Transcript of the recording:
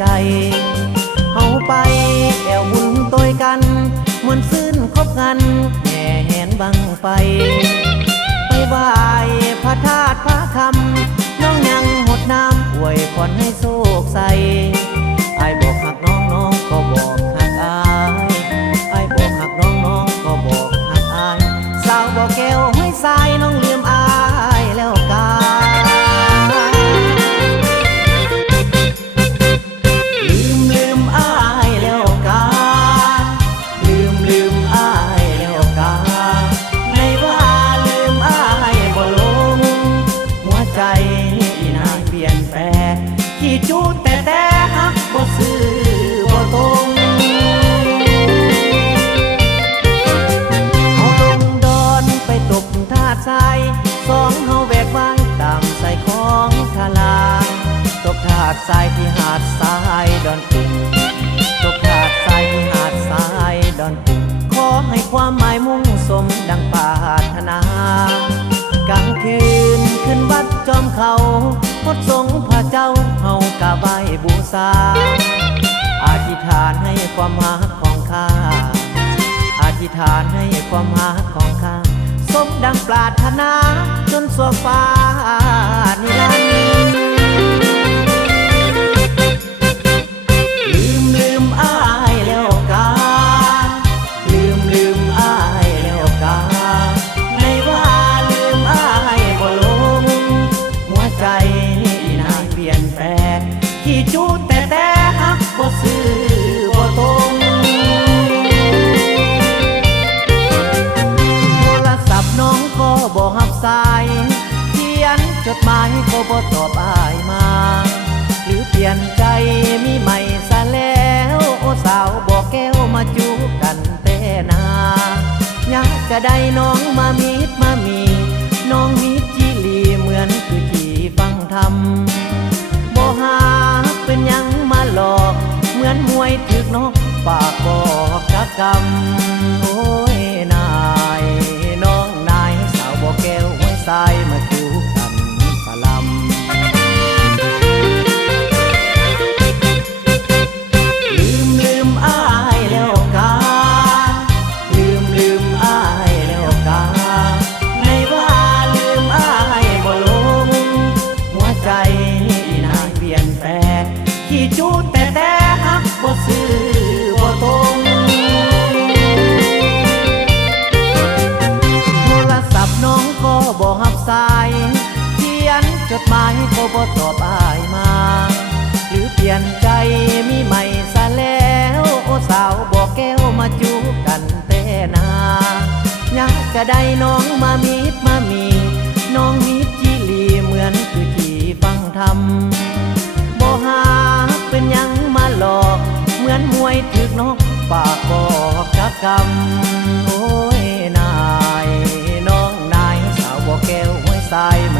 ใจเฮาไปแอวบุญต้วยกันมวนซื่นคบกันแห่แหนบังไฟไปไหว้พระธาตุพระคำน้องยังหดน้ำอวยพรให้โชคใสไอ้บอกหักน้องน้องก็บอกหักอายไอ้บอกหักน้องน้องก็บอกหักอายสาวบอกแก้วห้วยทรายน้องลืมอายแล้วกาลืมอายแล้วกาลืมอายแล้วกาในว่าลืมอายบ่ลงหัวใจอีนายเปลี่ยนแปลงขี้จูดแต่ฮักบ่ซื่อบ่ตรงเฮาลงดอนไปตกธาตุทรายสองเฮาแบกไว้ตามใส่ของทลาตกธาตุทรายที่หาดทรายดอนตุงตกธาตุทรายที่หาดทรายดอนตุงขอให้ความหมายมุ่งสมดังปรารถนากลางคืนขึ้นวัดจอมเขาพดสงพระเจ้าเฮากะไหว้บูชาอธิษฐานให้ความรักของข้าอธิษฐานให้ความรักของข้าสมดังปรารถนาจนสัวฟ้านิรันดร์ลืมอายแล้วกาลืมอายแล้วกาในว่าลืมอายบ่ลงหัวใจอีนายเปลี่ยนแปลงขี้จูดแต่ฮักบ่ซื่อบ่ตรงโทรศัพท์น้องก็บ่รับสายเขียนจดหมายก็บ่ตอบอายมาหรือเปลี่ยนใจมีใหม่ซะแล้วโอ้สาวบอกแก้วมาจูบกันแต่นาอยากจะได้น้องมามีน้องมีจีลีเหมือนคือจีฟังธรรมบ่หาเป็นยังมาหลอกเหมือนมวยถึกนกปากบอกกะกำโอ้ยนายน้องนายสาวบอกแก้วห้วยทรายมาจูบกันปะลำลืมอายแล้วกาลืมอายแล้วกาในว่าลืมอายบ่ลงหัวใจอีนายเปลี่ยนแปลงขี้จูดแต่ฮักบ่ซื่อบ่ตรงโทรศัพท์น้องก็บ่รับสายเขียนจดหมายก็บ่ตอบอายมาหรือเปลี่ยนใจมีใหม่ซะแล้วโอ้สาวบอกแก้วมาจูบกันแต่นาอยากจะได้น้องมามีน้องมีจีลีเหมือนคือจีฟังธรรมบ่หาเป็นยังมาหลอกเหมือนมวยถึกนกปากบอกกะกำโอ้ยนายน้องนายสาวบอกแก้วห้วยทรายมา